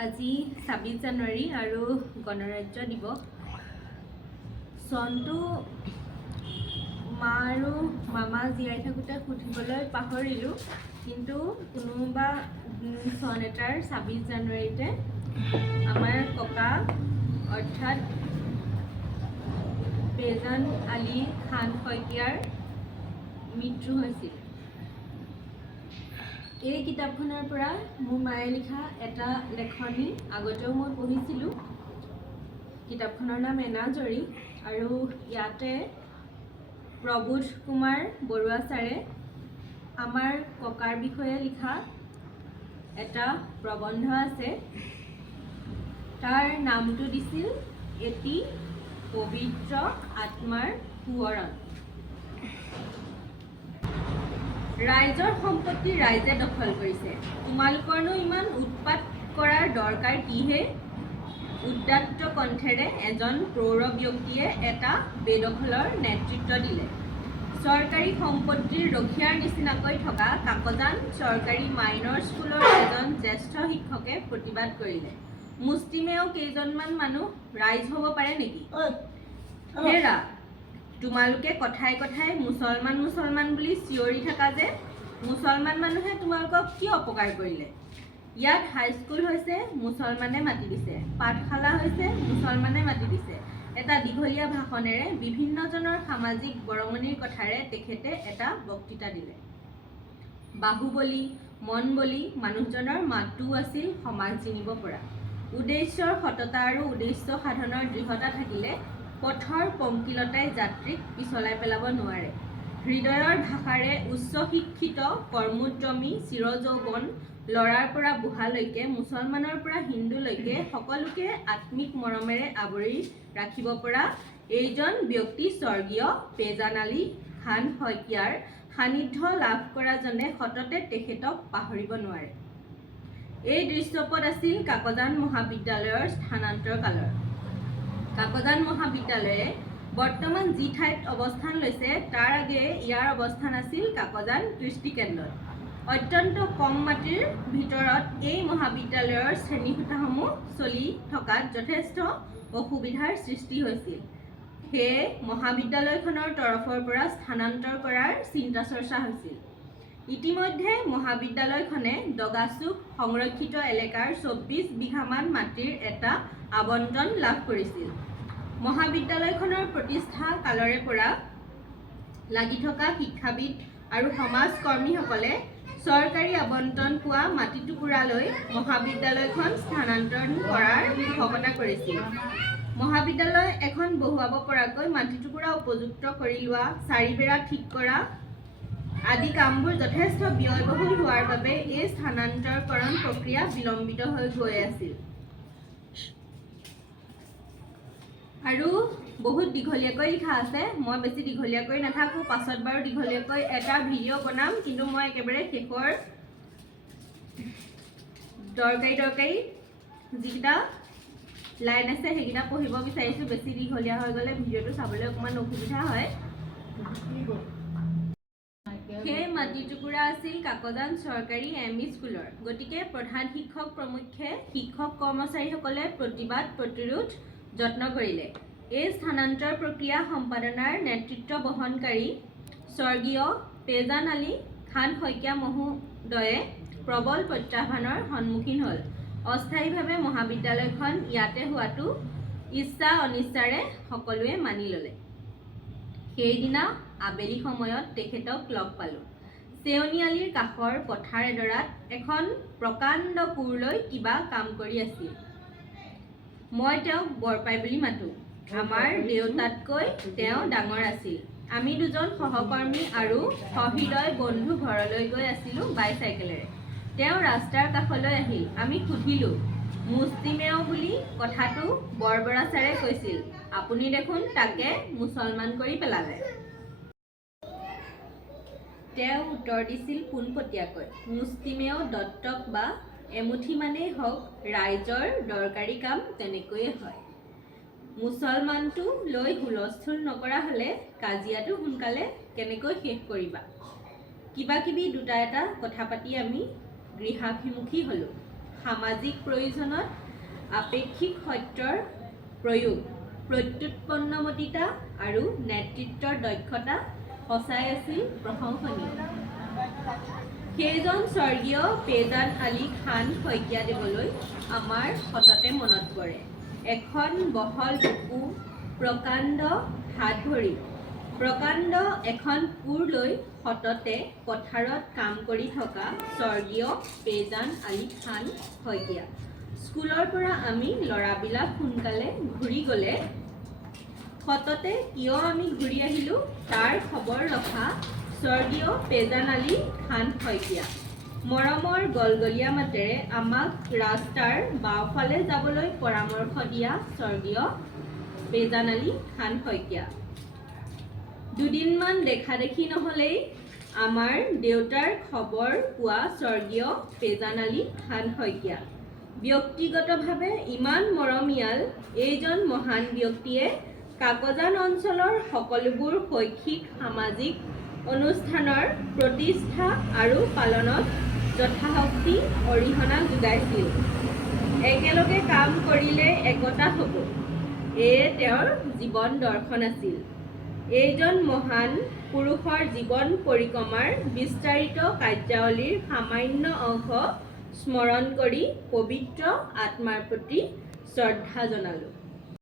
আজি 26 জানুৱাৰী আৰু গণৰাজ্য দিৱস। চনটো মা আৰু মামা জীয়াই থাকোঁতে সুধিবলৈ পাহৰিলোঁ, কিন্তু কোনোবা চন এটাৰ 26 জানুৱাৰীতে আমাৰ ককা অৰ্থাৎ বেজান আলী খান শইকীয়াৰ মৃত্যু হৈছিল। এই কিতাপখনৰ পৰা মোৰ মায়ে লিখা এটা লেখনি আগতেও মই পঢ়িছিলোঁ। কিতাপখনৰ নাম এনাজৰী, আৰু ইয়াতে প্ৰবোধ কুমাৰ বৰুৱা ছাৰে আমাৰ ককাৰ বিষয়ে লিখা এটা প্ৰবন্ধ আছে। তাৰ নামটো দিছিল এটি পবিত্ৰ আত্মাৰ সোঁৱৰণ। ৰাইজৰ সম্পত্তি ৰাইজে দখল কৰিছে, তোমালোকৰনো ইমান উৎপাত কৰাৰ দৰকাৰ কিহে? উদাত্ত কণ্ঠেৰে এজন প্ৰৌঢ় ব্যক্তিয়ে এটা বেদখলৰ নেতৃত্ব দিলে। চৰকাৰী সম্পত্তিৰ ৰখীয়াৰ নিচিনাকৈ থকা কাকজান চৰকাৰী মাইনৰ স্কুলৰ এজন জ্যেষ্ঠ শিক্ষকে প্ৰতিবাদ কৰিলে। মুষ্টিমেয় কেইজনমান মানুহ ৰাইজ হ'ব পাৰে নেকি? হেৰা, তোমালোকে কথাই কথাই মুছলমান মুছলমান বুলি চিঞৰি থাকা যে, মুছলমান মানুহে তোমালোকক কি অপকাৰ কৰিলে? ইয়াত হাইস্কুল হৈছে মুছলমানে মাতি দিছে, পাঠশালা হৈছে মুছলমানে মাতি দিছে। এটা দীঘলীয়া ভাষণেৰে বিভিন্নজনৰ সামাজিক বৰঙণিৰ কথাৰে তেখেতে এটা বক্তৃতা দিলে। বাহুবলী মন বলি মানুহজনৰ মাতটোও আছিল সমাজ চিনিব পৰা। উদ্দেশ্যৰ সততা আৰু উদ্দেশ্য সাধনৰ দৃঢ়তা থাকিলে পথৰ পংকিলতাই যাত্ৰীক পিছলাই পেলাব নোৱাৰে। হৃদয়ৰ ভাষাৰে উচ্চ শিক্ষিত কৰ্মোদ্যমী চিৰযৌৱন ল'ৰাৰ পৰা বুঢ়ালৈকে, মুছলমানৰ পৰা হিন্দুলৈকে সকলোকে আত্মিক মৰমেৰে আৱৰি ৰাখিব পৰা এইজন ব্যক্তি স্বৰ্গীয় বেজান আলী খান শইকীয়াৰ সান্নিধ্য লাভ কৰাজনে সততে তেখেতক পাহৰিব নোৱাৰে। এই দৃশ্যপট আছিল কাকজান মহাবিদ্যালয়ৰ স্থানান্তৰ কালৰ। কাকজান মহাবিদ্যালয়ে বৰ্তমান যি ঠাইত অৱস্থান লৈছে তাৰ আগেয়ে ইয়াৰ অৱস্থান আছিল কাকজান কৃষ্টি কেন্দ্ৰত। অত্যন্ত কম মাটিৰ ভিতৰত এই মহাবিদ্যালয়ৰ শ্ৰেণীকোঠাসমূহ চলি থকাত যথেষ্ট অসুবিধাৰ সৃষ্টি হৈছিল। সেয়ে মহাবিদ্যালয়খনৰ তৰফৰ পৰা স্থানান্তৰ কৰাৰ চিন্তা চৰ্চা হৈছিল। ইতিমধ্যে মহাবিদ্যালয়খনে দগাচুক সংৰক্ষিত এলেকাৰ 24 বিঘামান মাটিৰ এটা আবণ্টন লাভ কৰিছিল। মহাবিদ্যালয়খনৰ প্ৰতিষ্ঠা কালৰে পৰা লাগি থকা শিক্ষাবিদ আৰু সমাজ কৰ্মীসকলে চৰকাৰী আবণ্টন পোৱা মাটিটুকুৰালৈ মহাবিদ্যালয়খন স্থানান্তৰ কৰাৰ পোষকতা কৰিছিল। মহাবিদ্যালয় এখন বহুৱাব পৰাকৈ মাটিটুকুৰা উপযুক্ত কৰি লোৱা, চাৰিবেৰা ঠিক কৰা আদি কামবোৰ যথেষ্ট ব্যয়বহুল হোৱাৰ বাবে এই স্থানান্তৰকৰণ প্ৰক্ৰিয়া বিলম্বিত হৈ গৈ আছিল। আৰু বহুত দীঘলীয়াকৈ লিখা আছে, মই বেছি দীঘলীয়াকৈ নাথাকোঁ, পাছত বাৰু দীঘলীয়াকৈ এটা ভিডিঅ' বনাম, কিন্তু মই একেবাৰে শেষৰ দৰকাৰী যিকেইটা লাইন আছে সেইকেইটা পঢ়িব বিচাৰিছোঁ। বেছি দীঘলীয়া হৈ গ'লে ভিডিঅ'টো চাবলৈ অকণমান অসুবিধা হয়। সেই মাটিটুকুৰা আছিল কাকজান চৰকাৰী ME স্কুলৰ। গতিকে প্ৰধান শিক্ষক প্ৰমুখ্যে শিক্ষক কৰ্মচাৰীসকলে প্ৰতিবাদ প্ৰতিৰোধ যত্ন কৰিলে। এই স্থানান্তৰ প্ৰক্ৰিয়া সম্পাদনাৰ নেতৃত্ব বহনকাৰী স্বৰ্গীয় বেজান আলী খান শইকীয়া মহোদয়ে প্ৰবল প্ৰত্যাহ্বানৰ সন্মুখীন হ'ল। অস্থায়ীভাৱে মহাবিদ্যালয়খন ইয়াতে হোৱাটো ইচ্ছা অনিচ্ছাৰে সকলোৱে মানি ল'লে। সেইদিনা আবেলি সময়ত তেখেতক লগ পালোঁ। চেৱনীআলিৰ কাষৰ পথাৰ এডৰাত এখন প্ৰকাণ্ড কোৰ লৈ কিবা কাম কৰি আছিল। মই তেওঁক বৰপাই বুলি মাতোঁ। আমাৰ দেউতাতকৈ তেওঁ ডাঙৰ আছিল। আমি দুজন সহকৰ্মী আৰু সহৃদয় বন্ধু ঘৰলৈ গৈ আছিলোঁ বাইচাইকেলেৰে। তেওঁ ৰাস্তাৰ কাষলৈ আহিল। আমি সুধিলোঁ, মুষ্টিমেয় বুলি কথাটো বৰবৰা ছাৰে কৈছিল, আপুনি দেখোন তাকে মুছলমান কৰি পেলালে। তেওঁ উত্তৰ দিছিল পোনপটীয়াকৈ, মুষ্টিমেয় দত্তক বা এমুঠিমানেই হওক, ৰাইজৰ দৰকাৰী কাম তেনেকৈয়ে হয়। মুছলমানটো লৈ হুলস্থুল নকৰা হ'লে কাজিয়াটো সোনকালে কেনেকৈ শেষ কৰিবা? কিবা কিবি দুটা এটা কথা পাতি আমি গৃহাভিমুখী হ'লোঁ। সামাজিক প্ৰয়োজনত আপেক্ষিক সত্যৰ প্ৰয়োগ, প্ৰত্যুৎপন্নমতিতা আৰু নেতৃত্বৰ দক্ষতা সঁচাই আছিল প্ৰশংসনীয়। সেইজন স্বৰ্গীয় পেজান আলী খান শইকীয়াদেৱলৈ আমাৰ সততে মনত পৰে। এখন বহল বুকু, প্ৰকাণ্ড হাত ভৰি, প্ৰকাণ্ড এখন কোৰ লৈ সততে পথাৰত কাম কৰি থকা স্বৰ্গীয় পেজান আলী খান শইকীয়া। স্কুলৰ পৰা আমি ল'ৰাবিলাক সোনকালে ঘূৰি গ'লে সততে কিয় আমি ঘূৰি আহিলোঁ তাৰ খবৰ ৰখা স্বৰ্গীয় পেজান আলী খান শইকীয়া। মৰমৰ গলগলীয়া মাতেৰে আমাক ৰাস্তাৰ বাওঁফালে যাবলৈ পৰামৰ্শ দিয়া স্বৰ্গীয় পেজান আলী খান শইকীয়া। দুদিনমান দেখা দেখি নহ'লেই আমাৰ দেউতাৰ খবৰ পোৱা স্বৰ্গীয় পেজান আলী খান শইকীয়া। ব্যক্তিগতভাৱে ইমান মৰমীয়াল এইজন মহান ব্যক্তিয়ে কাকজান অঞ্চলৰ সকলোবোৰ শৈক্ষিক সামাজিক অনুষ্ঠানৰ প্ৰতিষ্ঠা আৰু পালনত যথাশক্তি অৰিহণা যোগাইছিল। একেলগে কাম কৰিলে একতা হ'ব, এয়ে তেওঁৰ জীৱন দৰ্শন আছিল। এইজন মহান পুৰুষৰ জীৱন পৰিক্ৰমাৰ বিস্তাৰিত কাৰ্যাৱলীৰ সামান্য অংশ স্মৰণ কৰি পবিত্ৰ আত্মাৰ প্ৰতি শ্ৰদ্ধা জনালোঁ।